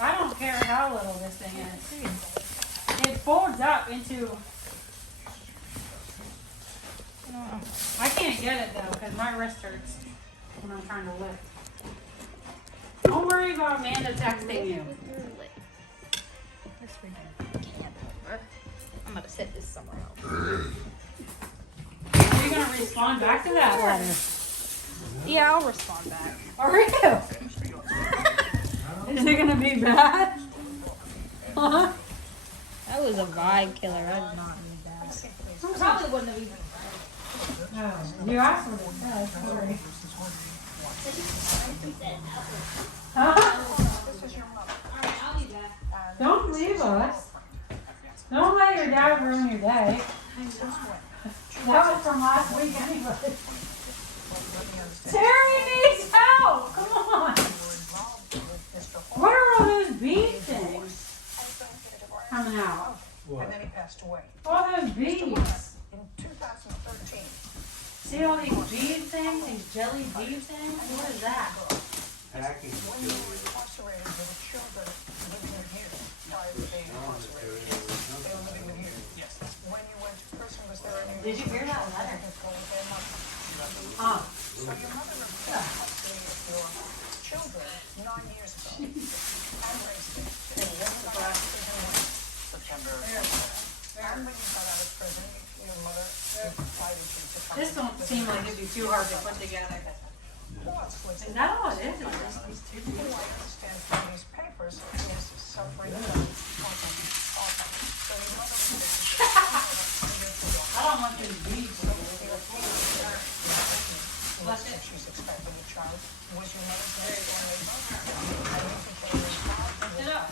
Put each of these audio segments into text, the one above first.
I don't care how little this thing is. It folds up into. I can't get it though because my wrist hurts when I'm trying to lift. Don't worry about Amanda texting you. I'm gonna set this somewhere else. Are you gonna respond back to that letter? Yeah, I'll respond back. Are you? Is it gonna be bad? Huh? That was a vibe killer. I did not need that. Probably wouldn't have even. No. You asked what it said. Sorry. Huh? Don't leave us. Don't let your dad ruin your day. That was from last week anyway. Terry needs help! Come on! What are all those bead things coming out? And then he passed away. All those beads. In 2013. See all these bead things? These jelly bead things? What is that? When you were incarcerated, there were children living in here prior to being incarcerated. They were living in here. Yes. When you went to prison, was there any... Did you hear that letter? So Oh. your mother reported custody of your children 9 years ago and raised them. And when you got out of prison, September. And when you got out of prison, your mother invited you to come. This don't seem like it'd be too hard to put together. Who else was Is that all it is? Is just these two who people? I understand from these papers is suffering from autism. So your mother I don't want these beads. she's expecting a child. Was your mother very Sit up.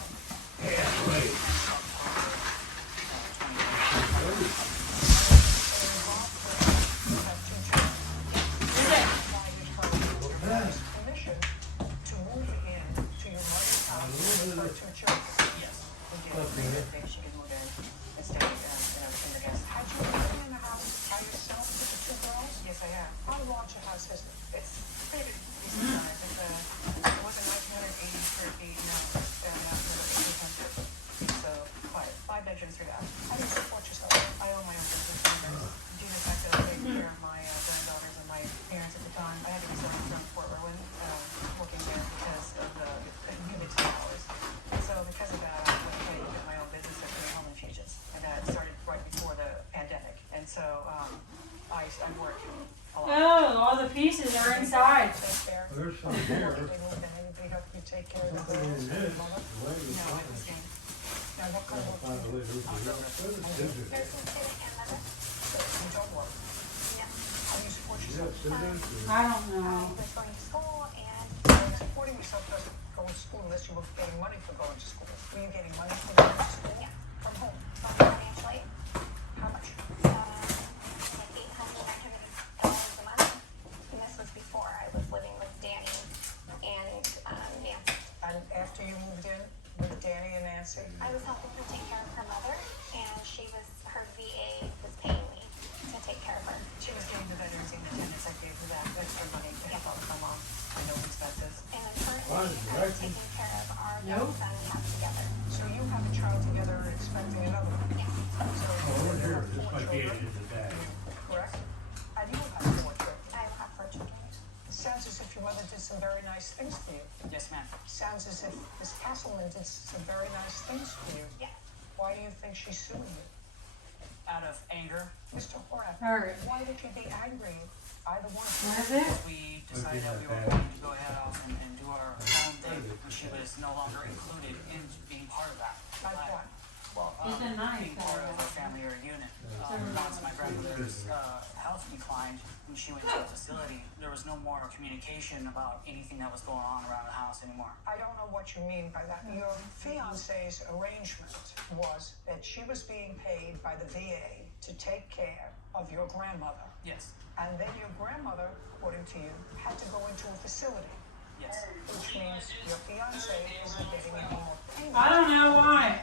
permission to move in to your mother's house with her 2 children? Yes. She can move in and stay and everything like that. Had you been in the house by yourself with the 2 girls? Yes, I have. How large a house is it? It's pretty decent size. It was a 1980 square feet now, and now it's 1800. So quiet. 5 bedrooms, 3 baths. How do you support yourself? I own my own business. Due to the fact that I was taking care of my granddaughters and my parents at the time, I had to resign from Fort Irwin, working there because of the humidity hours. So because of that, I went ahead and get my own business of doing home infusions, and that started right before the pandemic. And so I work a lot. Oh, all the pieces are inside. Take care. There's some here. Anybody help you take care of the girls and your mother? Wait, No, I understand. Now, what kind of work do you do? You don't work. How do you support yourself? I don't know. Going to school and Supporting yourself doesn't go to school unless you were getting money for going to school. Were you getting money for going to school? Yeah. From whom? financially, How much? like $800 a month. And this was before I was living with Danny and Nancy. And after you moved in with Danny and Nancy? I was helping her take care of her mother, and her VA was paying me to take care of her. She was getting the veterans in attendance. I gave her that extra money to help out with my mom. I know expenses. And then currently, I'm taking care of our young son we have together. So you have a child together and expecting another one? Yeah. So Over you here, have this 4 might be children, it, is that? correct? And you have 4 children. I have 4 children. It sounds as if your mother did some very nice things for you. Yes, ma'am. Sounds as if Miss Castleman did some very nice things for you. Yeah. Why do you think she's suing you? Out of anger, Mr. Horak, Hurry. why would you be angry, either one? What is it? we decided that we were going to go ahead off and do our own thing. She was no longer included in being part of that. Like what? Well, It's been nice, being part of a family or a unit. Once my grandmother's health declined when she went to a facility, there was no more communication about anything that was going on around the house anymore. I don't know what you mean by that. Your fiance's arrangement was that she was being paid by the VA to take care of your grandmother. Yes, And then your grandmother, according to you, had to go into a facility, yes. which means your fiance isn't getting any more payment. I don't know why.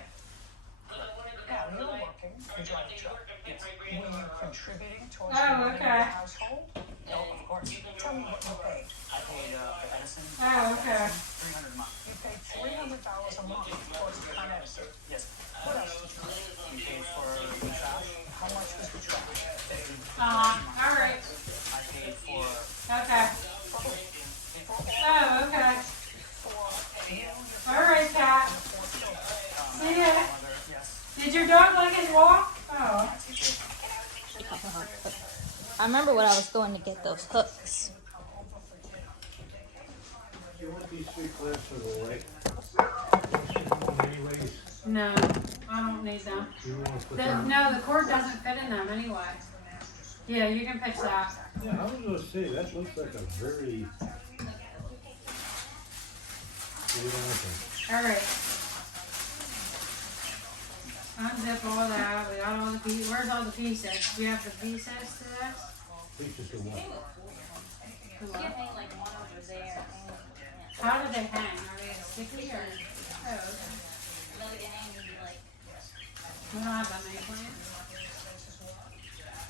Now, you're working, you drive a truck. Yes. Were you contributing towards Oh, the money in okay. the household? No, of course. Tell me what you paid. I paid Edison Oh, okay. $300 a month. You paid $300 $100 a month towards the Con Edison. Yes. What else did you do? We paid for the trash. How much was the trash? All right. I paid for Okay. Oh, okay. For you, your All right, Kat. four children. See ya. mother. Yes. Did your dog like his walk? Oh. I remember when I was going to get those hooks. You want these 3 clamps for the lake? Anyways, No, I don't need them. you want to put them? No, the cord doesn't fit in them anyway. Yeah, you can pitch that. Yeah, I was gonna say, that looks like a very... What do you think? All right. Unzip all that. We got all the pieces. Where's all the pieces? Do you have the pieces to this? Pieces of what? How do they hang? Are they sticky or? Oh, okay. We don't have that many plants.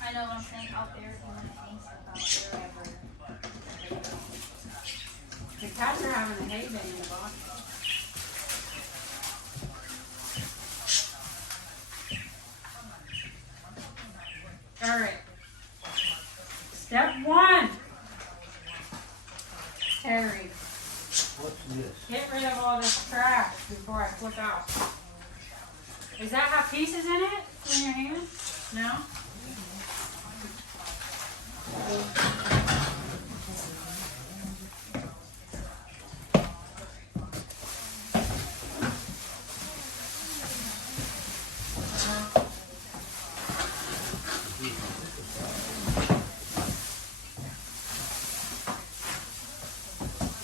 I know what I'm saying out there in the The cats are having a heyday in the box. All right. Step 1. Terry, What's this? get rid of all this trash before I flip out. Does that have pieces in it in your hand? No?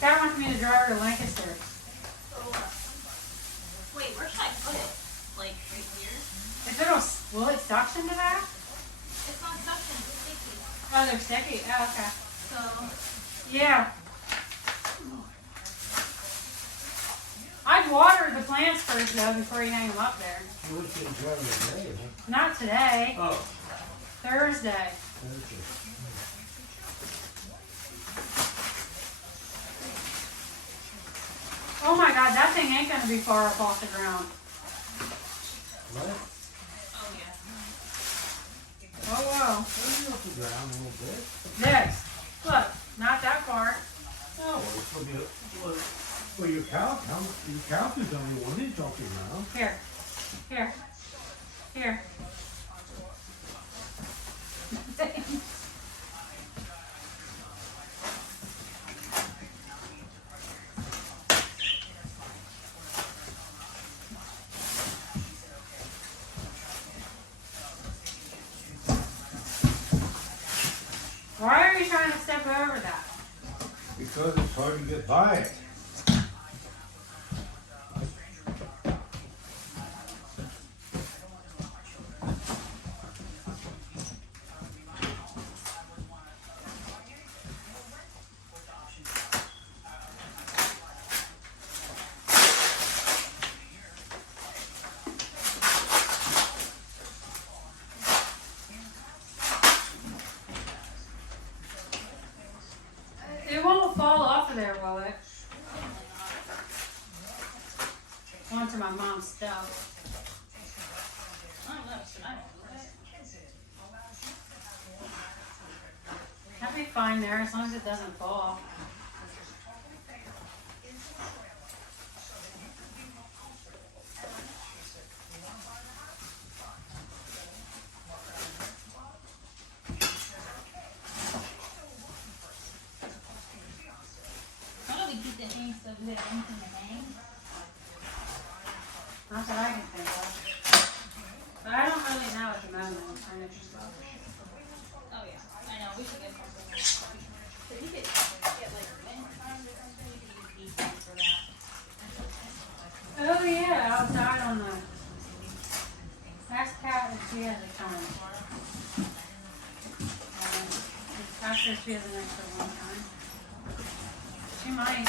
Dad wants me to drive her to Lancaster. Wait, where should I put it? Like right here? If will it suction to that? It's not suction, it's sticky. Oh, they're sticky. Oh, okay. So, Yeah. I'd water the plants first though before you hang them up there. You wish you enjoyed it today, huh? Not today. Oh. Thursday. Thursday. Oh my God, that thing ain't gonna be far up off the ground. What? oh yeah. Oh wow. Maybe off the ground a little bit. This. Look, not that far. No, it's gonna be, well, your couch is only 1 inch off the ground. Here. Here. Here. Why are you trying to step over that? Because it's hard to get by it. It won't fall off of there, will it? Onto my mom's stuff. I don't know, should I? That'd be fine there as long as it doesn't fall. How do we keep the ink so we have anything to hang? Not that I can think of. But I don't really know at the moment. I'm trying to think of. Oh yeah, I know, we should get something. So you could get like wind farms or something, you could use these for that. Oh yeah, outside on the. Ask Kat if she has a time. Ask her if she has an extra one time. She might.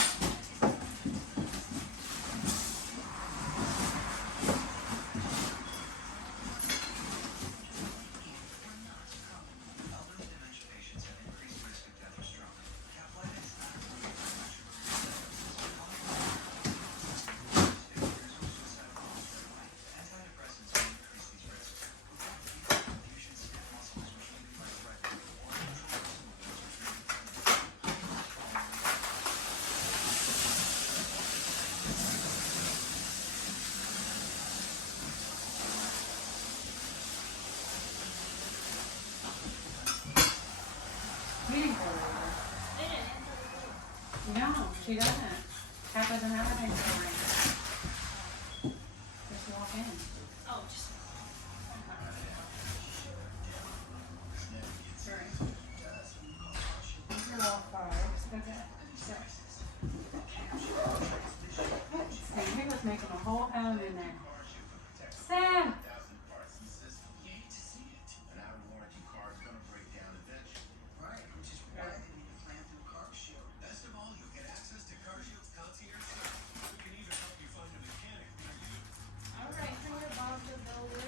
she doesn't. Cat doesn't have a thing for ring. Just walk in. Oh, just. Right. These are all cards. Okay. So. Sam, he was making a whole home in there. Sam! Alright, here, Bob the Builder.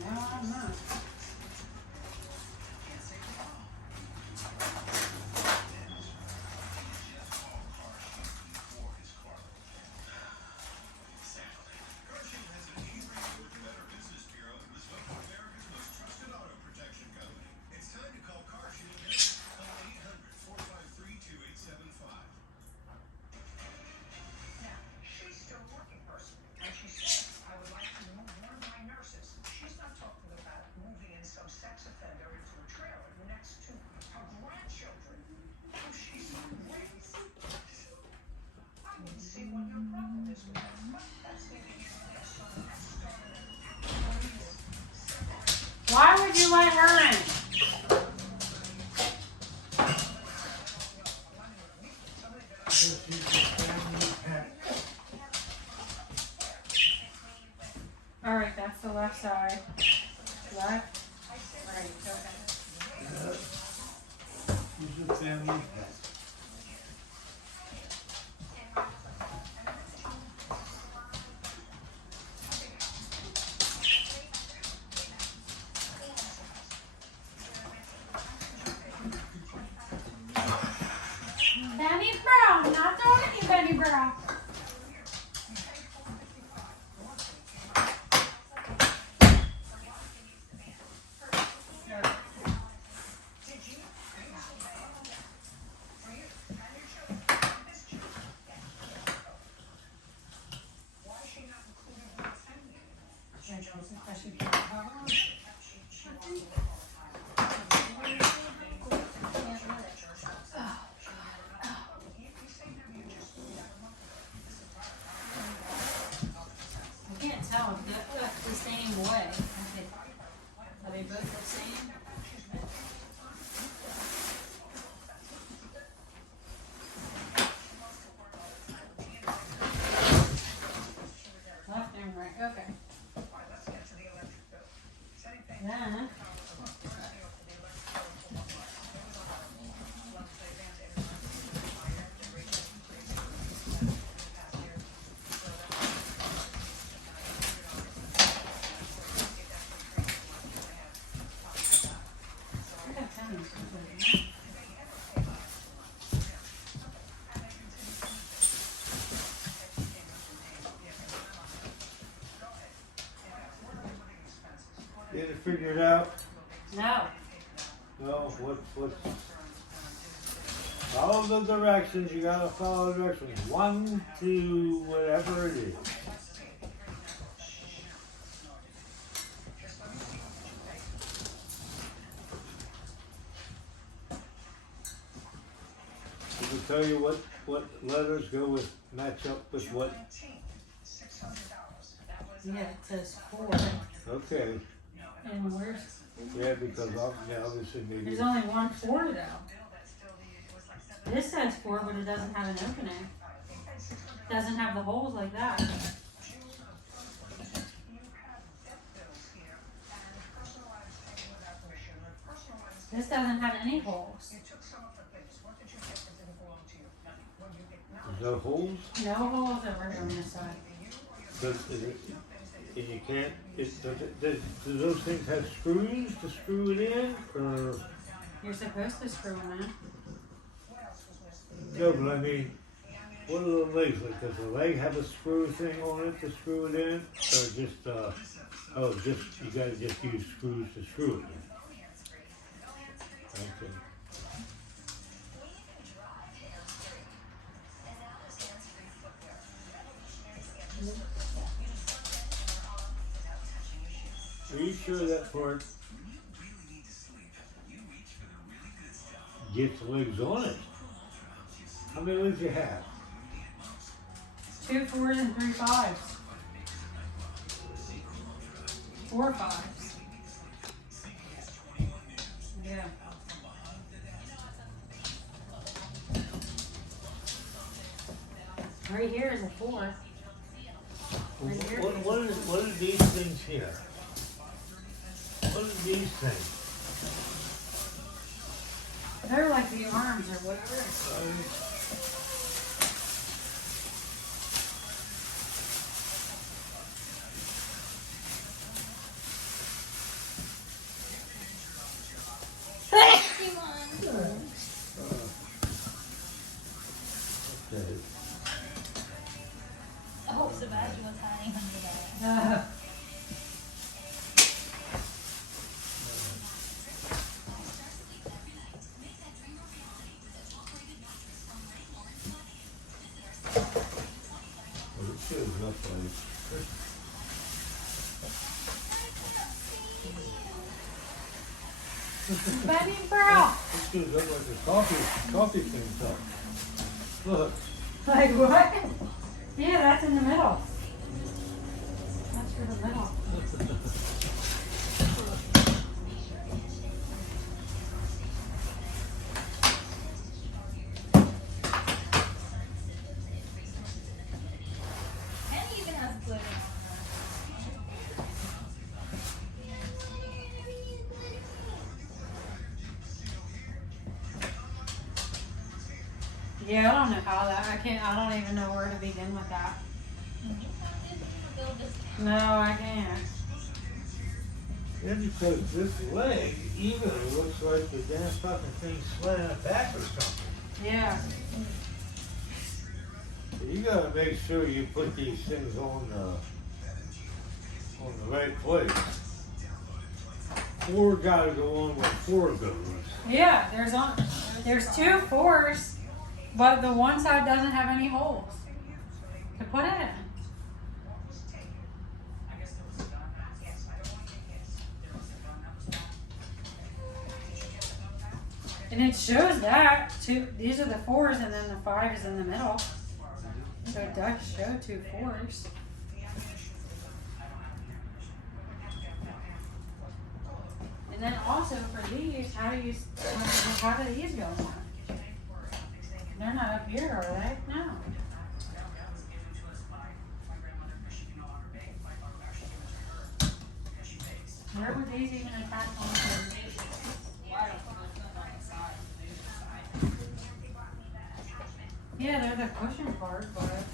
No, I'm not. She's still a working person, and she said, I would like to move one of my nurses. She's not talking about moving in some sex offender into a trailer next to her grandchildren, who she's raised. I didn't see what your problem is with that, but that's neither here nor there, so let's start an acrimonious Why would you let her in? This is the family pack. Alright, that's the left side. Left, right, okay. This is the family pack. Benny Brown, not throwing at you, Benny Brown. I can't tell if they look the same way. Are they both the same? Left and right, okay. Then, I got tennis. Get it figured out? No. No, what's follow the directions, you gotta follow the directions. 1 to whatever it is. It will tell you what letters go with, match up with what. Yeah, it says 4. Okay, And where's, yeah, because obviously maybe. there's only one 4 though. This says 4, but it doesn't have an opening. Doesn't have the holes like that. This doesn't have any holes. There's no holes? No holes over here on this side. And you can't, do those things have screws to screw it in, or? You're supposed to screw them in. No, but I mean, what are the legs like? Does the leg have a screw thing on it to screw it in? Or just, you gotta just use screws to screw it in? Okay. Are you sure that part gets legs on it? How many leaves you have? 2 4s and 3 5s. 4 5s. Yeah. Right here is a 4. Right here. What are these things here? What are these things? They're like the arms or whatever. Okay. Oh, Sebastian was hiding under that. Well, it shows up like Benny Burl. this shows up like a coffee thing cup. Look. Like what? Yeah, that's in the middle. That's for the middle. Penny even has glitter on Yeah, I don't know how that. I don't even know where to begin with that. They'll just No, I can't. Yeah, because this leg even looks like the damn fucking thing's slanted back or something. Yeah. You gotta make sure you put these things on the right place. 4 gotta go on where 4 goes. Yeah, there's 2 4s, but the one side doesn't have any holes to put it in. And it shows that these are the 4s and then the 5 is in the middle. So it does show 2 4s. And then also for these, how do these go on? They're not up here, are they? No. Where would these even attach on the Yeah, they're the cushion part, but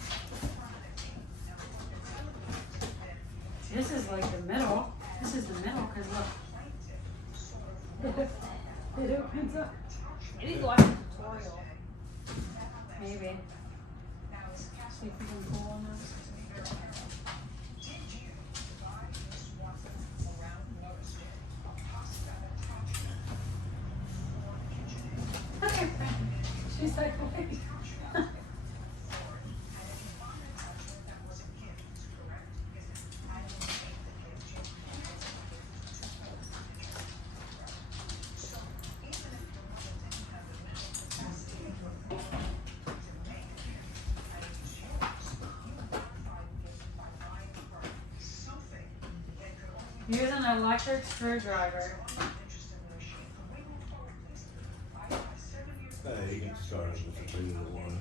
this is like the middle. This is the middle, because look. It opens up. I need to watch a tutorial. Maybe. See if we can pull on this. Okay, she's like, wait. Use an electric screwdriver. You can start it with the bigger one.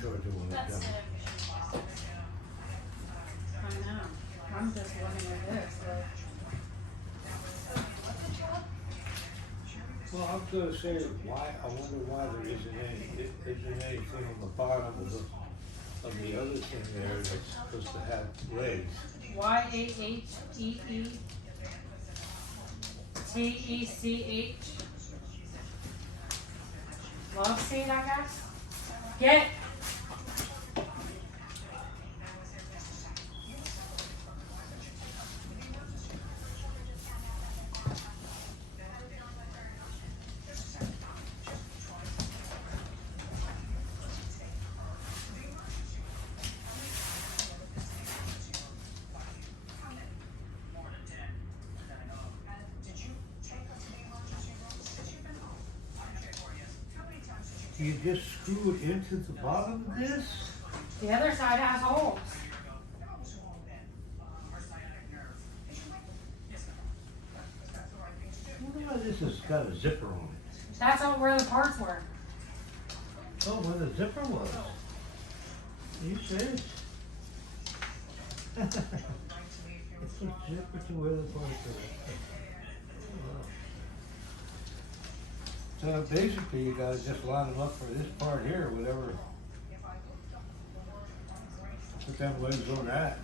Charge it when it That's comes. it. I know. I'm just looking at this. Like, Well, I was gonna say, I wonder why there isn't anything on the bottom of the other thing there that's supposed to have legs. YAHEETECH. Love seed, I guess. Get. You just screw it into the bottom of this? The other side has holes. Look how this has got a zipper on it. That's all where the parts were. Oh, where the zipper was. You said. It's a zipper to where the parts are. So basically, you gotta just line them up for this part here, whatever. Put them legs on that.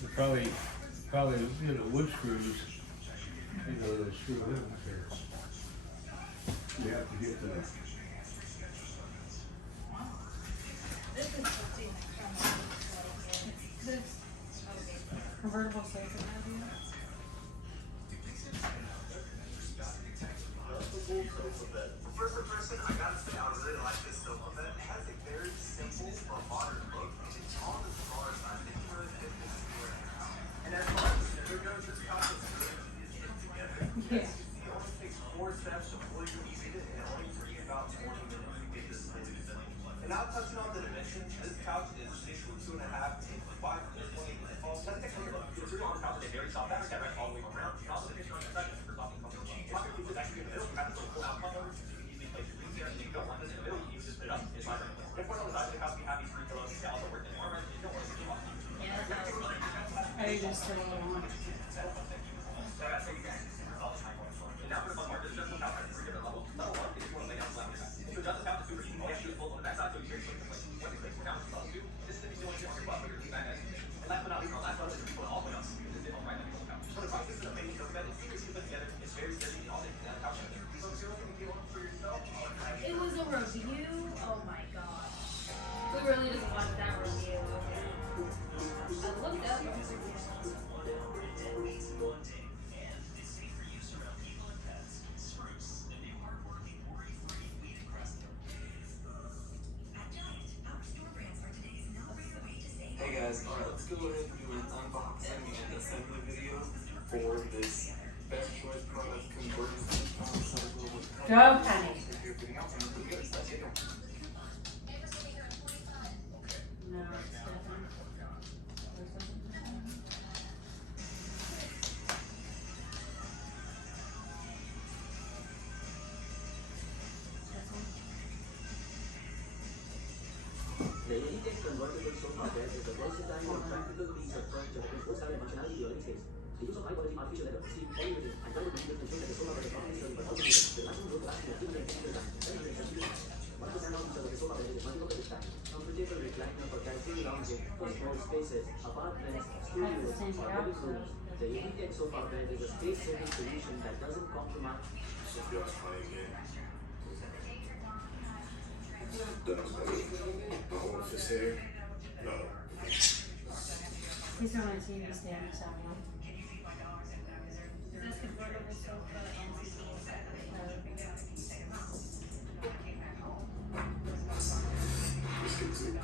You probably, you know, wood screws, you know, the screw in here. You have to get the. Convertible sofa idea. First impression, I gotta say, I really like this sofa bed. It has a very simple but modern look, and it's on the smaller side. It can really fit this anywhere in your house. And as far as the center goes, this couch is really easy to put together. Yeah. It only takes 4 steps to fully complete it, and it only takes you about 20 minutes to get this fully done. And now touching on the dimensions, this couch is 6 foot 2.5 and 5 foot 20. Let's take a look. The material on the couch is a very soft fabric that runs all the way around. And also the picture on the side is super soft and comfortable. It's not going to be actually in the middle. You have this little pull-out cover. You can easily place your things here, and if you don't want this in the middle, you can just put it up. It's right there. If one on the side of the couch, we have these 3 pillows. You can also work in the armrest if you don't want to see them. Yeah, that's how it's I just put a little on. And now for the fun part, this adjustable couch has 3 different levels. Level 1 is if you want to lay down flat on your back. If you adjust the couch, it's super easy. All you have to do is fold on the back side so you can place it. Once you place it down, level 2, this is if you still want to sit on your butt, put your feet back nice and straight. And last but not least, our last level is if you put it all the way up. You can just sit on right next to the couch. So the couch, this is an amazing sofa bed. It's super easy to put together. It's very sturdy and all that. And the couch is so if you're looking to get one for yourself, It was a review. Oh my gosh. We really just watched that review. I looked up. Hey guys, alright, let's go ahead and do an unboxing and assembly video for this Best Choice product converting cycle with Go, Penny. everything else. And it's pretty good. So let's get going. No, it's different. The Elitech convertible sofa bed is a versatile and practical piece of furniture that is versatile in functionality during stays. The use of high-quality artificial leather, steel, polyurethane, and colored materials ensure that the sofa bed is not only sturdy but also durable. The maximum growth capacity of 2 million technical time. Very essential. One of the standout features of the sofa bed is multi-purpose package. Comfortable recliner for casual lounging, for small spaces, apartments, studios, or living rooms. The Elitech sofa bed is a space-saving solution that doesn't compromise. So if y'all play again. My office here. No. He's on a TV stand or something. Is this convertible sofa and Let's get to it.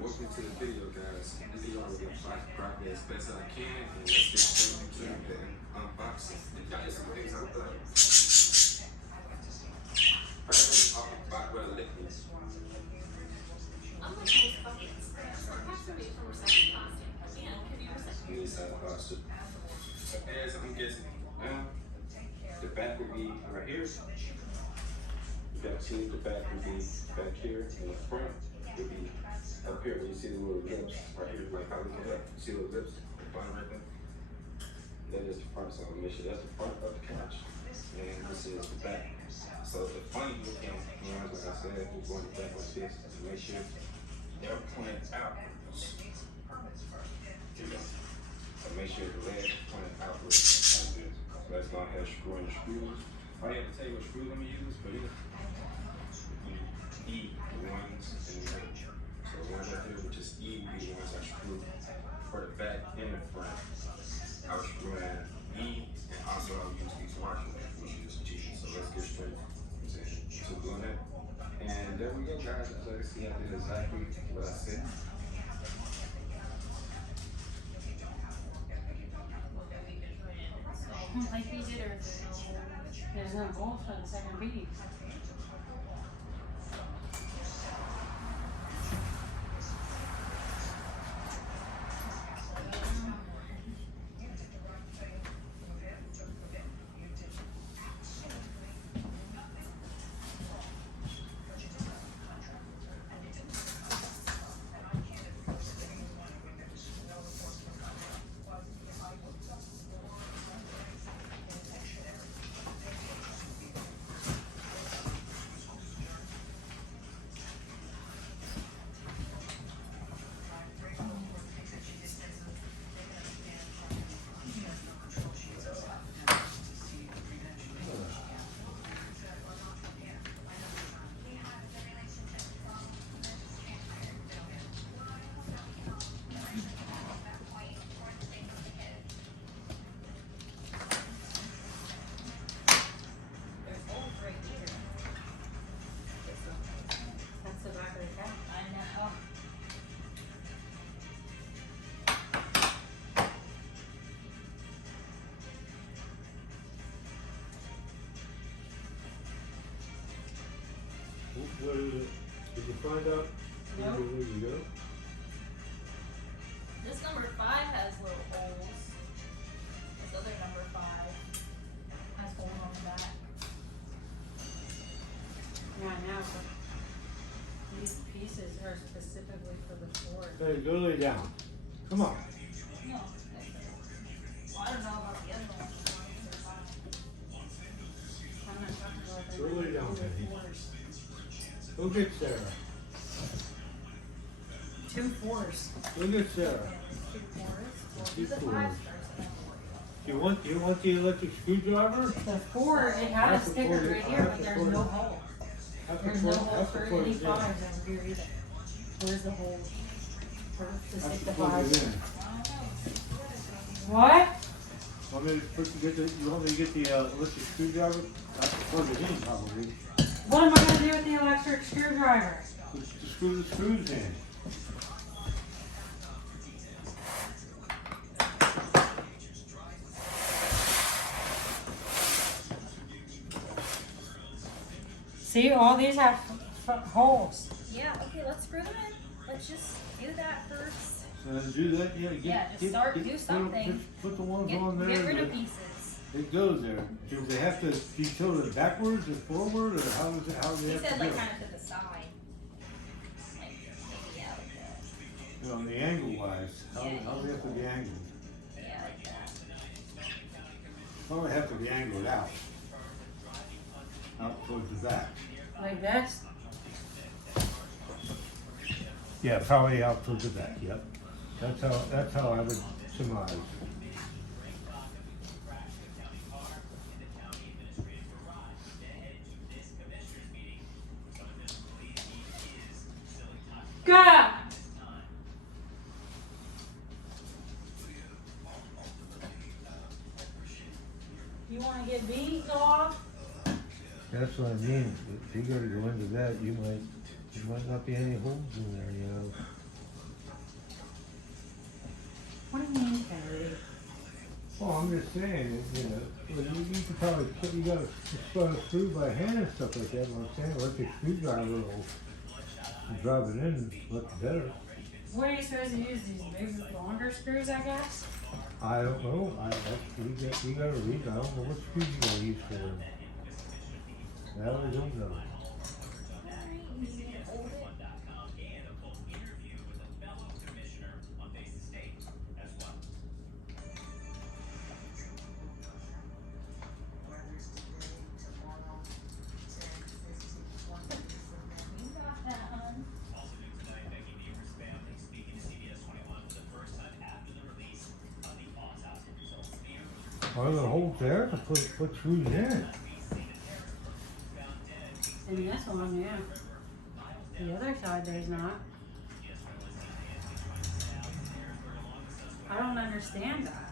Welcome to the video, guys. In this video, I'm going to grab it as best as I can, and let's get straight into the unboxing. Got some things out there. First, off the box with a liquid. Unlike most buckets, packs are made from recycled plastic and can be recycled. Need side pasta. So as I'm guessing now, the back would be right here. You gotta see the back would be back here, and the front would be up here. Where you see the little lips right here, like how we get up. You see the lips, the bottom right there. That is the front, so I'm gonna make sure that's the front of the couch, and this is the back. So the funny looking ones, like I said, we're going to back like this to make sure they're pointed outwards. Here we go. So make sure the legs are pointed outwards like this. So that's gonna have screw in the screws. I have to tell you what screws I'm gonna use, but it's E, the ones in the middle. So the ones right there, which is E, would be the ones I screw for the back and the front. I would screw in E, and also I'll use these washers, which is G. So let's get straight to doing that. And there we go, guys. As you can see, I did exactly what I said. Like we did, or is There's no hole for the second piece. That's the back of the cat. I know. What is it? Did you find out No. where you go? This number 5 has little holes. This other number 5 has holes on the back. Yeah, I know, but these pieces are specifically for the floor. Hey, go lay down. Come on. No. Well, I don't know about the other ones. I'm not talking about that. Go lay down, They're Penny. fours. Go get Sarah. 2 4s. Go get Sarah. 2 4s. Well, You do the fool. 5s first and then we'll worry about You want the electric screwdriver? The 4, it had a Have to sticker put it- right I here, have but to there's put no it- hole. Have to There's put- no hole have to for put any it in. 5s over here either. Where's the hole? For to Have stick to the put it 5s. in. What? Want me to you want me to get the electric screwdriver? I have to plug it in probably. What am I gonna do with the electric screwdriver? To screw the screws in. See, all these have holes. Yeah, okay, let's screw them in. Let's just do that first. Do that, yeah. Yeah, just start, do something. Just put the ones Get, on there. get rid that of pieces. It goes there. Do they have to be tilted backwards or forward, or how does it? How do they He have said to do like it? kind of to the side. Like maybe yeah, like that. You know, the angle wise, how Yeah. do they have to be angled? Yeah, like that. Probably have to be angled out towards the back. Like this? Yeah, probably out towards the back. Yep. That's how I would surmise. Go! You wanna get beat, dog? That's what I mean. If you gotta go into that, you might not be any holes in there, you know. What do you mean, Kennedy? Well, I'm just saying, you know, well, you could probably you gotta run it through by hand and stuff like that. What I'm saying, electric screwdriver will drive it in much better. What are you supposed to use? These big, longer screws, I guess? I don't know. We gotta read. I don't know what screws you gonna use for them. That I don't know. You got that, hun. Are there holes there to put screws in? In this one, yeah. The other side, there's not. I don't understand that.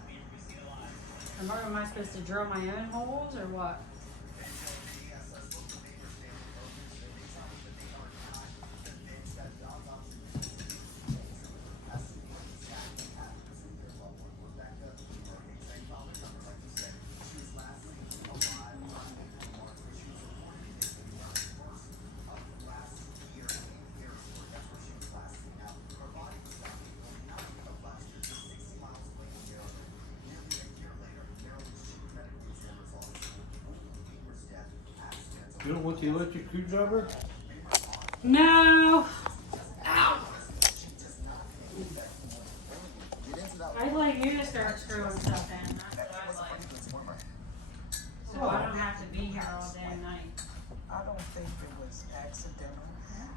Am I supposed to drill my own holes or what? You don't want the electric screwdriver? No. Ow. I'd like you to start screwing stuff in. That's what I'd like. So I don't have to be here all day and night. I don't think it was accidental.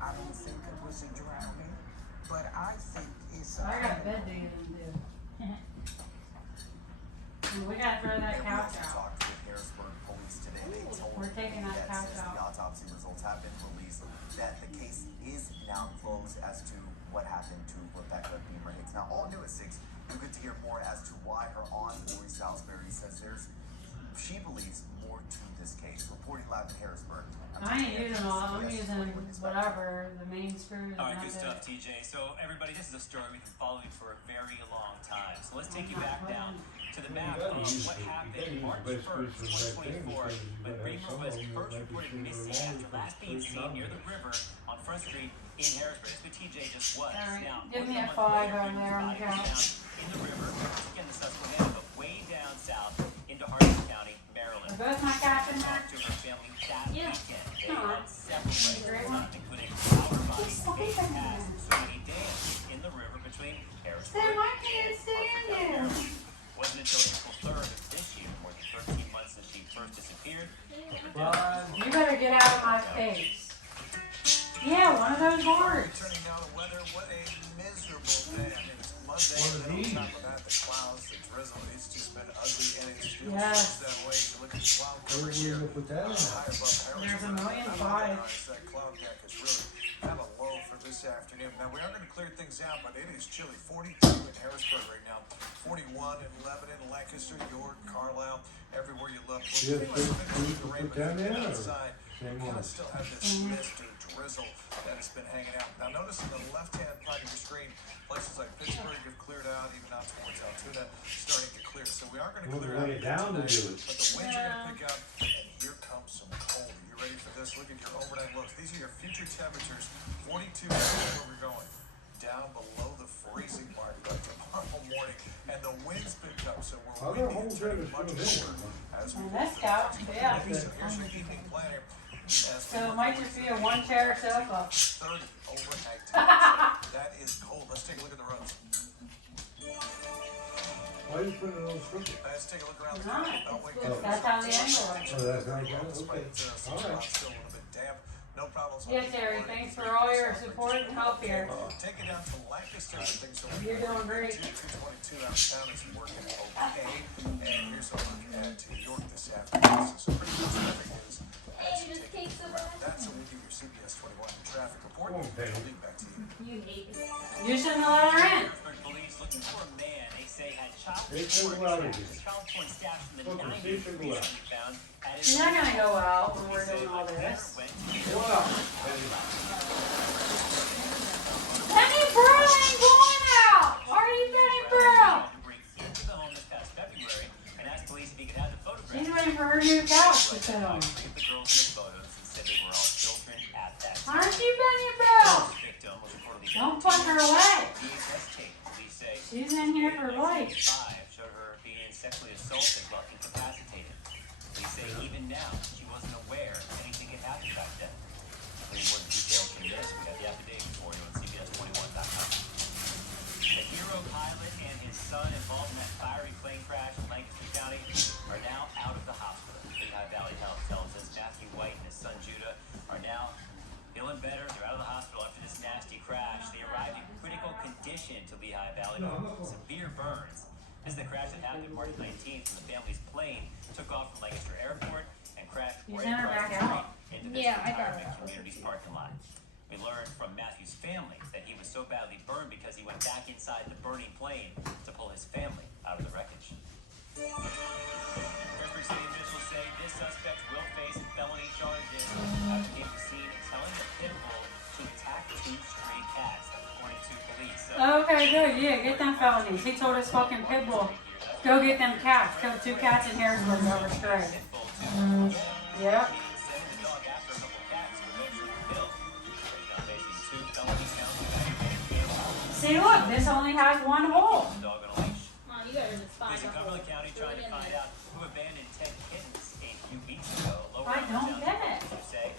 I don't think it was a drowning. But I think it's I got bed digging to do. And we gotta throw that couch out. We're taking that couch The out. autopsy results have been released, that the case is now closed as to what happened to Rebecca Beamer Hicks. Now, all new at 6, you get to hear more as to why her aunt, Lori Salisbury, says she believes more to this case. Reporting live in Harrisburg. I ain't using all, I'm using whatever, the main screws. All right, and good that's stuff, it. TJ. So, everybody, this is a story we've been following for a very long time. So, let's take you back down to the map of what happened March 1st, 2024, when Reamer was first reported missing after last being seen near the river on Front Street in Harrisburg. That's what TJ just was. All right, Now, give me a month 5 later, over there on the Reamer's body was couch. found in the river, again, the Susquehanna, but way down south into Hardin County, Maryland. Are both my cats in there? Talked to her family that Yeah. weekend. They Come on. had several Great weddings, one. including our body, Just look at Faith them. Pass, Sweetie Dance in the river between Harrisburg Then why can't it stay in there? Wasn't until April 3rd of this year, more than 13 months since she first disappeared. You better get out of my face. Yeah, one of those boards. turning down the weather. What a miserable day. I mean, it's Monday, One of and these. on top of that, the clouds, the drizzle, it's just been ugly, and it still Yes. feels that way. You look at the cloud Where cover are you here. gonna put that on? High above There's a Harrisburg. million How about five. that, honest? That cloud deck is really kind of low for this afternoon. Now, we are going to clear things out, but it is chilly. 42 in Harrisburg right now, 41 in Lebanon, Lancaster, York, Carlisle, everywhere you look. You have We're food finished to the rain, put but down if you there, get or outside, same you kind one? of still have this mist or drizzle that has been hanging out. Now, notice in the left-hand part of your screen, places like Pittsburgh have cleared out, even out towards Altoona, starting to clear. So we are going to We'll clear out lay it down to tonight, do it. but the winds are going to pick up, and here comes some cold. You ready for this? Look at your overnight looks. These are your future temperatures. 42 is where we're going. Down below the freezing mark by tomorrow morning, and the winds pick up, so we're Other windy and holes turning there much is still colder as we And this couch, yeah. so here's your evening planner. So it might just be a one-chair sofa. 30 overnight temperature. That is cold. Let's take a look at the roads. Why are you putting it on crooked? Let's take a look around the Not. country. Beltway It's- County. That's how the angle is. Oh, that's not good? Despite, Okay. some All right. spots still a little bit damp. No problems. on Yes, the Terry, morning. thanks for all your support and help here. Take it down to Lancaster. Things are You're doing great. 222 out of town is working okay. And here's a look at York this afternoon. So some pretty good traffic news as you take a look around that. So we give your CBS 21 traffic report. Come on, baby. I'll leave back to you. You hate it. You shouldn't have let her in. Harrisburg police looking for a man they say had child They porn should allow it. child porn stashed in the Okay, 90s they should allow it. recently found at his She's not gonna go out when we're doing all this. went Wow. Penny Pearl ain't going out! Why are you Penny Pearl? to break into the home this past February and asked police if he could have the photograph. She's waiting for her new couch to sit on. Three of the girls in the photos and said they were all children at that time. Aren't you Penny Pearl? The victim was reportedly Don't put her away. VHS tape, police say. She's in here for life. 5 showed her being sexually assaulted while incapacitated. Police say even now she wasn't aware anything had happened back then. For more details from this, we have the affidavit for you on CBS21.com. The hero pilot and his son involved in that fiery plane crash in Lancaster County are now out of the hospital. Lehigh Valley Health tells us Matthew White and his son Judah are now feeling better. They're out of the hospital after this nasty crash. They arrived in critical condition to Lehigh Valley with severe burns. This is the crash that happened March 19th when the family's plane took off from Lancaster Airport and crashed You right sent her across back the out. street into this Yeah, I got retirement that. community's parking lot. We learned from Matthew's family that he was so badly burned because he went back inside the burning plane to pull his family out of the wreckage. Frederick City officials say this suspect will face felony charges after he came to scene telling the pit bull to attack 2 stray cats, according to police. So, Okay, good. Yeah, get them felonies. He told his fucking pit bull, go get them cats. Killed 2 cats in Harrisburg over stray. Yep. sending the dog after a couple cats who eventually killed. He's now facing 2 felony counts of aggravated See, look, this only has 1 hole. dog on a leash. Come on, you guys are just fine. Police in Cumberland County Throw trying it to in find there. out who abandoned 10 kittens a few weeks ago. Lower I don't get it. You say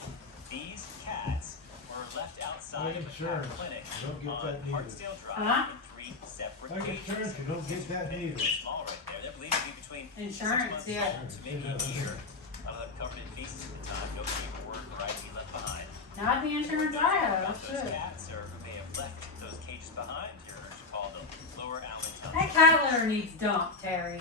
these cats were left outside of a cat insurance. clinic You don't get on that neither. Hartsdale Drive Huh? in 3 separate Like cages. insurance, you don't get that neither. They're small right there. They're believed to be between 6 Insurance, months yeah. old to maybe a year. A lot of them covered in feces at the time. No paperwork or ID left behind. Not the insurance I have. Those Shit. cats or who may have left those cages behind, you're urged to call the Lower Allen That Township. cat litter needs dumped, Terry.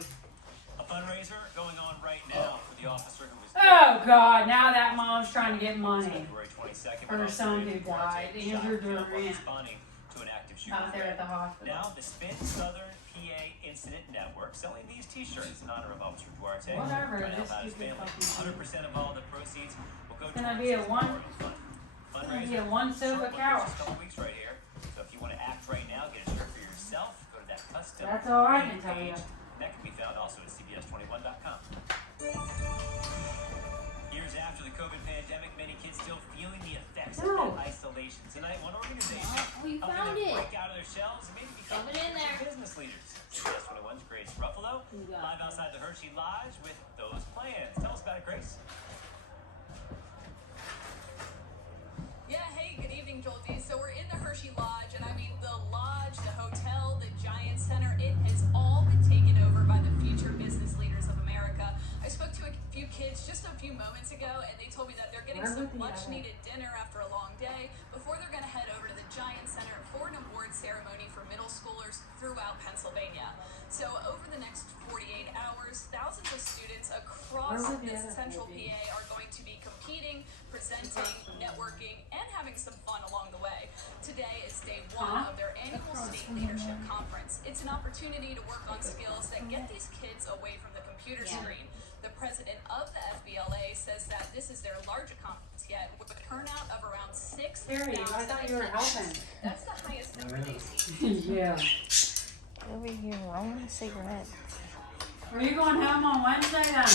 A fundraiser going on right now for the officer who was Oh, God. Now that mom's trying to get money. February 22nd. For her son who died, Andrew Durant. Responding to an active shooter. Out there at the hospital. Now, the Spin Southern PA Incident Network selling these T-shirts in honor of Officer Duarte. Whatever, Trying to help this out his stupid family. fucking 100% of all the proceeds will go It's gonna towards be a his one- memorial fund. gonna Fundraiser. be a one sofa Short one couch. versus couple weeks right here. So if you want to act right now, get a shirt for yourself. Go to that custom. That's all I can tell you. page. That can be found also at CBS21.com. Years after the COVID pandemic, many kids still feeling the effects of No. that isolation. Tonight, one organization We helping found them it. break out of their shells and maybe become Shove it in there. business leaders. CBS 21's Grace Ruffalo, You got live it. outside the Hershey Lodge with those plans. Tell us about it, Grace. Yeah, hey, good evening, Joel D. So we're in the Hershey Lodge, and I mean the lodge, the hotel, the Giant Center, it has all been taken over by the future business leaders of America. I spoke to a few kids just a few moments ago, and they told me that they're getting some much-needed dinner after a long day before they're going to head over to the Giant Center for an award ceremony for middle schoolers throughout Pennsylvania. So over the next 48 hours, thousands of students across this central PA are going to be competing, presenting, networking, and having some fun along the way. Today is day 1 of their annual state leadership conference. It's an opportunity to work on skills that get these kids away from the computer screen. The president of the FBLA says that this is their largest conference yet, with a turnout of around 6,000. Terry, I thought you were helping. That's the highest number they've seen. Yeah. Over here, I want a cigarette. Are you going home on Wednesday then?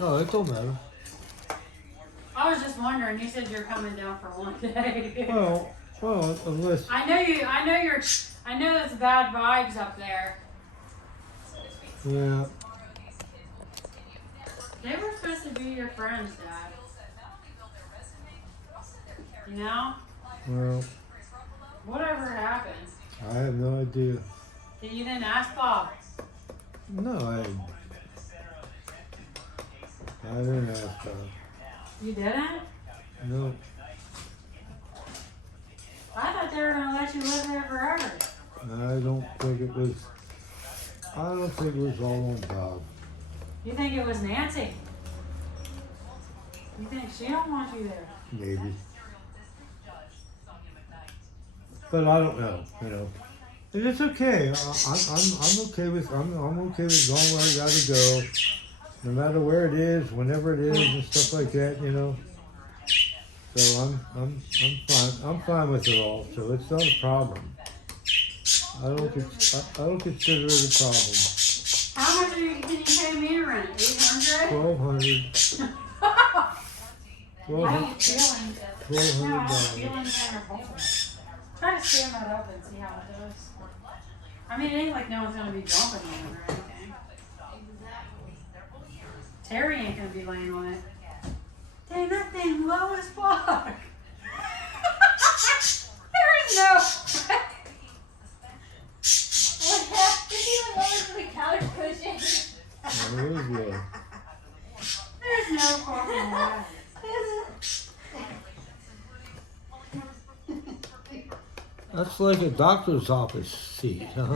Oh, it don't matter. I was just wondering. You said you're coming down for one day. Well, unless, I know there's bad vibes up there. yeah, They were supposed to be your friends, Dad. You know? well, Whatever happened. I have no idea. You didn't ask Bob. No, I didn't ask her. You didn't? No, I thought they were gonna let you live there forever. I don't think it was all on Bob. You think it was Nancy? You think she don't want you there? Maybe. But I don't know, And it's okay. I'm okay with going where I gotta go. No matter where it is, whenever it is and stuff like that, So I'm fine. I'm fine with it all. So it's not a problem. I don't consider it a problem. How much can you pay me to rent? 800? $1,200. I have feelings. No, I have $1,200. feelings that are horrible. Try to stand that up and see how it does. I mean, it ain't like no one's gonna be jumping on it or anything. Terry ain't gonna be laying on it. Dang, that thing low as fuck. There is no. What happened? You went over to the couch cushion. There is low. There's no fucking way. That's like a doctor's office seat, huh?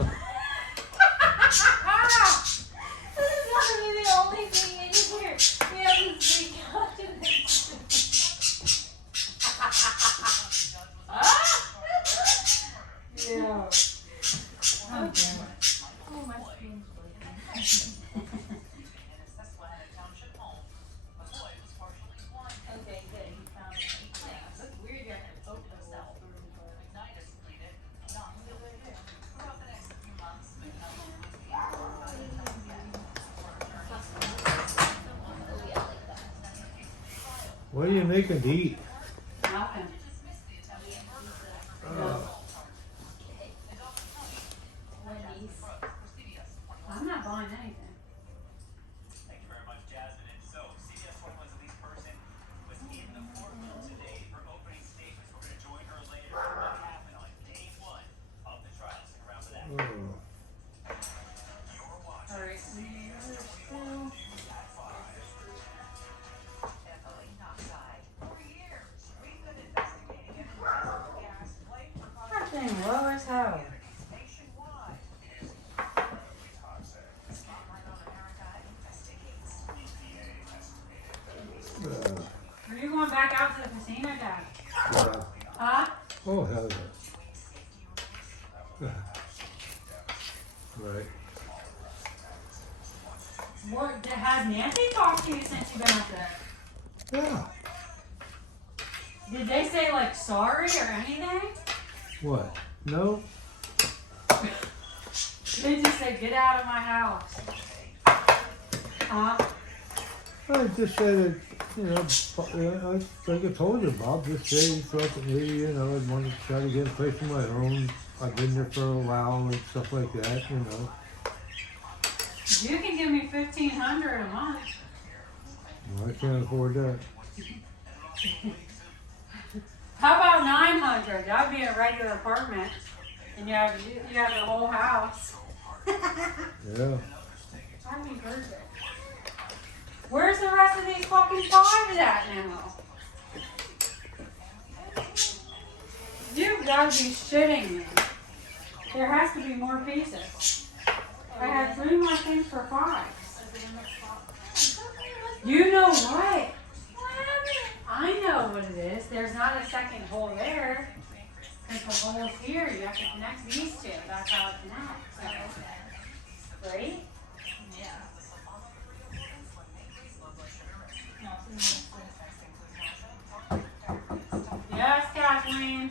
This is not gonna be the only thing in here. Okay, good. You found it. Yeah, that's weird. You have to open the cell. Oh, yeah, like that. What are you making to eat? Nothing. Wendy's. I'm not buying anything. Thank you very much, Jasmine. And so, CBS 41's Elise Person was in the courtroom today for opening statements. We're going to join her later for what happened on day one of the trial. Stick around for that. Oh. All right. That thing low as hell. Are you going back out to the casino, Dad? Yeah. Huh? Oh, hell yeah. Right. What, has Nancy talked to you since you've been up there? Yeah. Did they say like sorry or anything? What? No? They just said get out of my house. Huh? I just said that, like I told you, Bob, just said he thought that maybe, you know, I'd want to try to get a place of my own. I've been there for a while and stuff like that, you know. You can give me $1,500 a month. Well, I can't afford that. How about 900? That'd be a regular apartment, and you have the whole house. Yeah. That'd be perfect. Where's the rest of these fucking fives at now? You've got to be shitting me. There has to be more pieces. I had 3 more things for 5. You know what? I know what it is. There's not a second hole there. Because the hole's here. You have to connect these two. That's how it connects. So, right? Yes, Kathleen.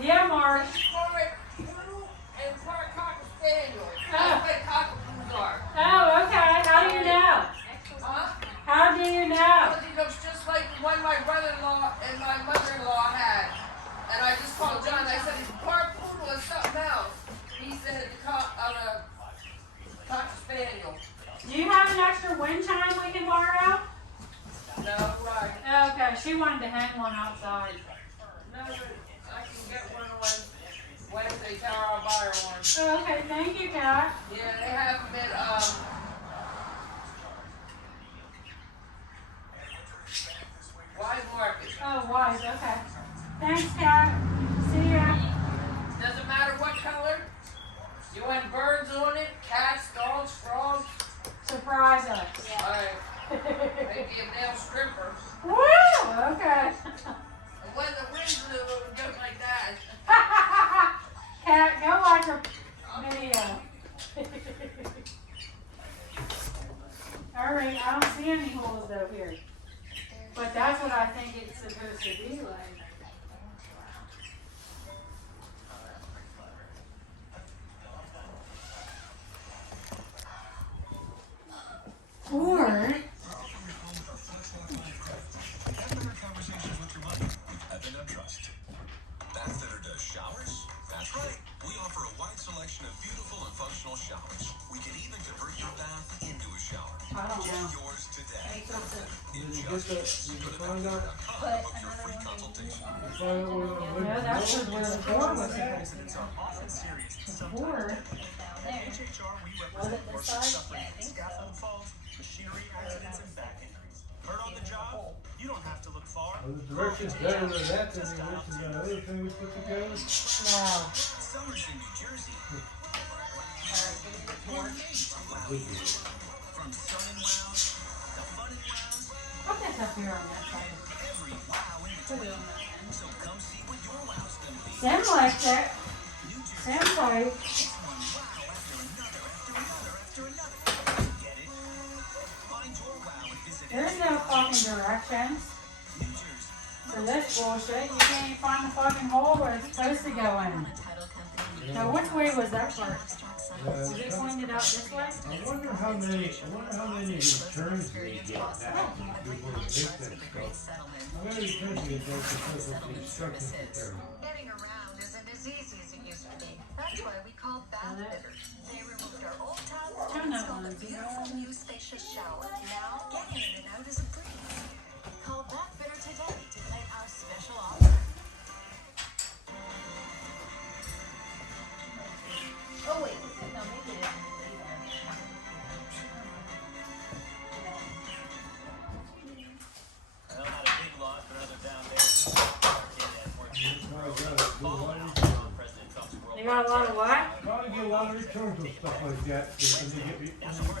Yeah, Mark. Oh, okay. How do you know? Huh? How do you know? Because he looks just like the one my brother-in-law and my mother-in-law had. And I just called John. I said, his part poodle is something else. He said, Cocker Spaniel. Do you have an extra wind chime we can borrow? No, right. Okay, she wanted to hang one outside. No, but I can get one on Wednesday. Tell her I'll buy her one. Oh, okay, thank you, Kat. Yeah, they have them at, Wise Market. Oh, wise, okay. Thanks, Kat. See ya. Doesn't matter what color. You want birds on it, cats, dogs, frogs. Surprise us. Alright. Maybe a male stripper. Woo! Okay. And when the wind blew, just like that. Kat, go watch her video. Alright, I don't see any holes though here. But that's what I think it's supposed to be like. Or Conversations with your money at the No Trust. Bathfitter does showers? That's right. We offer a wide selection of beautiful and functional showers. We can even convert your bath into a shower. I don't Get know. yours today. Did you get that? Did you find out? Book your free consultation. Find out where No, that's where the door was supposed to be. Residents are often serious. The door. At HHR, we represent workers suffering from scaffold falls, machinery accidents, and back injuries. Hurt on the job? You don't have to look far. Well, the direction's better than that than the direction of the other thing we put together. No. Summers in New Jersey. From sun and wows to fun and wows, Put this up here on that side. every wow in between. So come see what your wow's gonna be. Sim likes it. Stand tight. There's no fucking directions for this bullshit. You can't even find the fucking hole where it's supposed to go in. Now, which way was that part? Was it pointed out this way? I wonder how many returns they get back when people make that stuff. How many returns do you get because of the instructions that they're Getting around isn't as easy as it used to be. That's why we called Bath Fitters. They removed our old tub Turn and that installed on. a beautiful new spacious shower. Now, getting in and out is a breeze. Call Bath Fitter today to claim our special offer. Oh wait, no, maybe it is. Well, not a big loss, but other down there. President Trump's world. You got a lot of what? probably get a lot of returns and stuff like that. And they get,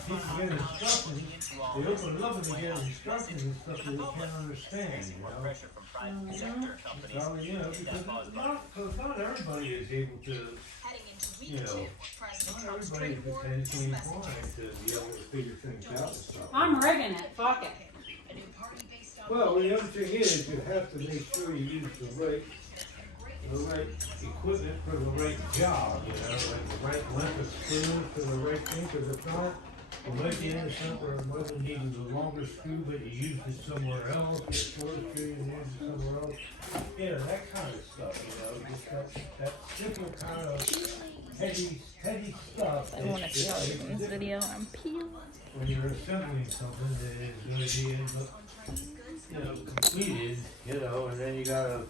people get instructions, they open it up and they get instructions and stuff that they can't understand, you know. Pressure from private sector companies. Probably, you know, because not everybody is able to, Heading into week you know, two, President not Trump's everybody trade is war potentially is inclined messaging. to be able to figure things out and stuff. I'm rigging it. Fuck it. A new party based on Well, the other thing is, you have to make sure you use the right equipment for the right job, you know, like the right length of screw for the right thing, because if not, you might be into something where it wasn't needing the longer screw, but you used it somewhere else, the shorter screw and used it somewhere else. You know, that kind of stuff, you know, just that simple kind of heady stuff. I want to start this video. I'm peeling. When you're assembling something that is going to be ends up, you know, completed, you know, and then you gotta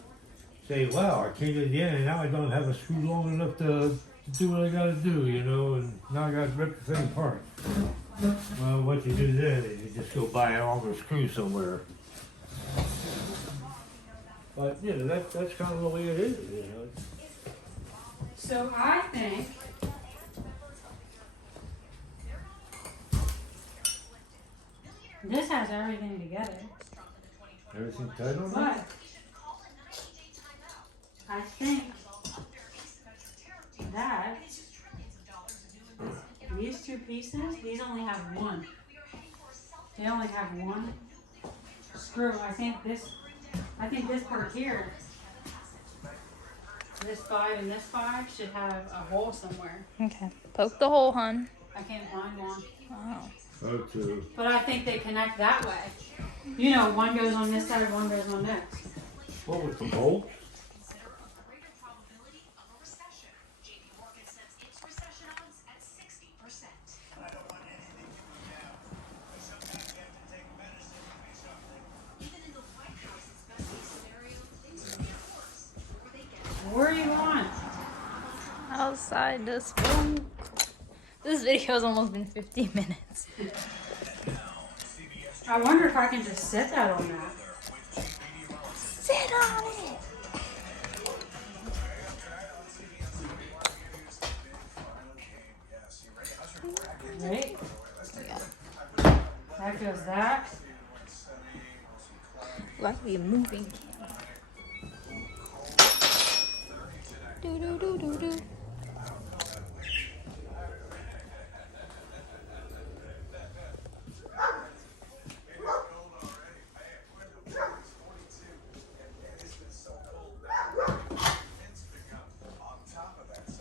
say, wow, I came to the end and now I don't have a screw long enough to do what I gotta do, you know, and now I gotta rip the thing apart. Well, what you do then is you just go buy a longer screw somewhere. But, you know, that's kind of the way it is, you know. So I think this has everything together. Everything tight on it? But I think that these two pieces, these only have one. They only have one screw. I think this part here, this 5 and this 5 should have a hole somewhere. Okay. Poke the hole, hun. I can't find one. Wow. Okay. But I think they connect that way. You know, one goes on this side, one goes on this. What was the bolt? Where are you going? Outside the smoke. This video's almost been 15 minutes. I wonder if I can just sit that on that. Sit on it. Right? Yeah. That goes that. Like we moving camera. Do do do do do.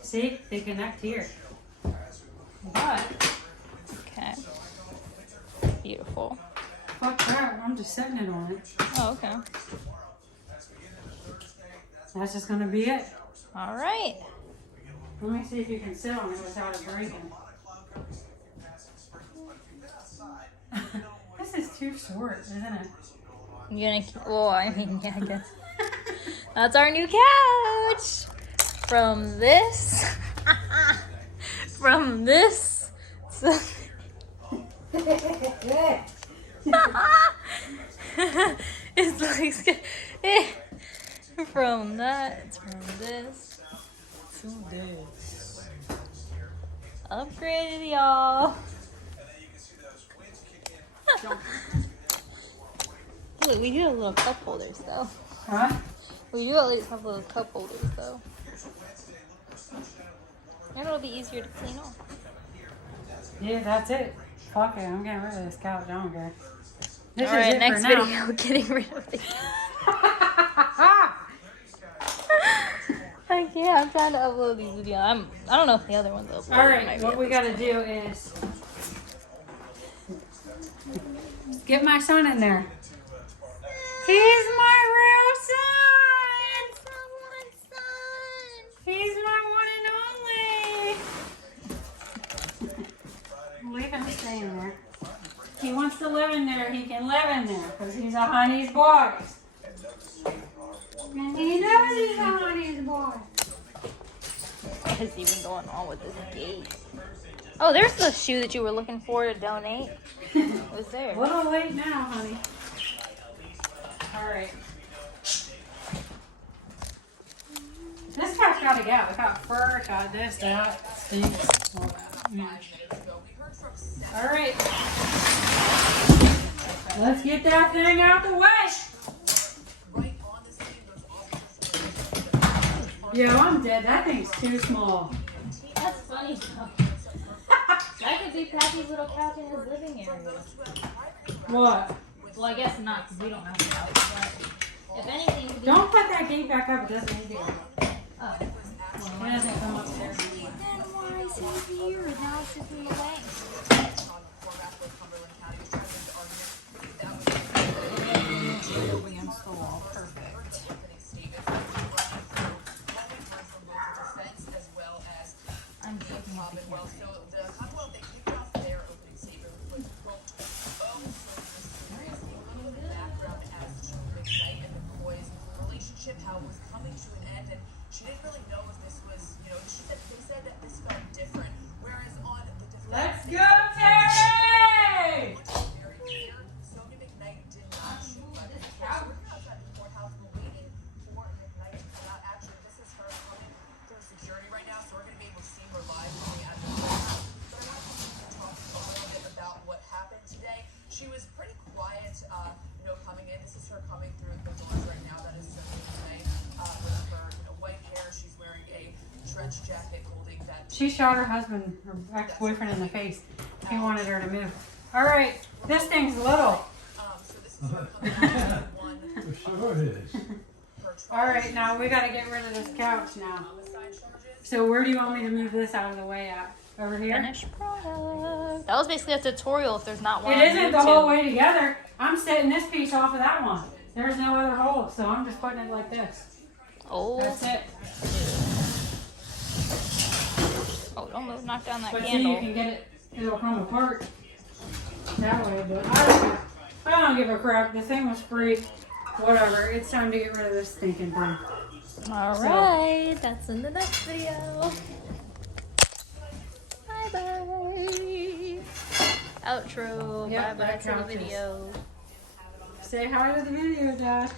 See, they connect here. But Okay. Beautiful. fuck that, I'm just setting it on it. Oh, okay. That's just gonna be it. All right. Let me see if you can sit on it without it breaking. This is too short, isn't it? You're gonna keep, well, I mean, yeah, I guess. That's our new couch. From this. From this. So it's like from that. It's from this to this. Upgraded, y'all. Look, we do have little cup holders though. Huh? We do at least have little cup holders though. it'll be easier to clean off. Yeah, that's it. Fuck it, I'm getting rid of this couch. I don't care. This All is right, it next for now. video, getting rid of the. Like, yeah, I'm trying to upload these videos. I don't know if the other one's uploaded. All right, what we gotta do is get my son in there. He's my real son. He's my one and only. Leave him staying there. He wants to live in there. He can live in there because he's a honey's boy. And he knows he's a honey's boy. What is even going on with this gate? Oh, there's the shoe that you were looking for to donate. It was there. A little late now, honey. All right. This couch gotta go. It got fur, it got this, that, stinks, all that. All right. Let's get that thing out the way. Yo, I'm dead. That thing's too small. That's funny though. That could be Pappy's little couch in his living area. What? Well, I guess not because we don't have a couch. But if anything, could be... Don't put that gate back up. It doesn't need to go. Oh. It doesn't come upstairs anyway. Then why is he here? Now it's just in the way. Against the wall. Perfect. I'm joking with the camera. So the Commonwealth, they kicked off their opening statement with, quote, oh, the background as to McKnight and McCoy's relationship, how it was coming to an end, and she didn't really know if this was, you know, they said that this felt different, whereas on the different... Let's go, Terry! Very clear, Sonia McKnight did not shoot by the court. So we're outside the courthouse, we're waiting for McKnight to come out. Actually, this is her coming through security right now, so we're going to be able to see her live coming out of the courthouse. But I want to talk a little bit about what happened today. She was pretty quiet, you know, coming in. This is her coming through the doors right now. That is Sonia McKnight with her, you know, white hair. She's wearing a trench jacket holding that. She shot her husband, her ex-boyfriend, in the face. He wanted her to move. All right, this thing's little. So this is her coming out of one. Sure it is. All right, now we gotta get rid of this couch now. So where do you want me to move this out of the way at? Over here? Finished product. That was basically a tutorial if there's not one It on isn't the YouTube. whole way together. I'm setting this piece off of that one. There's no other hole, so I'm just putting it like this. Oh. That's it. Oh, don't move, knock down that But see, candle. you can get it, it'll come apart that way, but I don't give a crap. The thing was free. Whatever, it's time to get rid of this stinking thing. Alright, that's in the next video. Bye bye. Outro. Yep, bye bye that to the counts. video. Say hi to the video, Dad.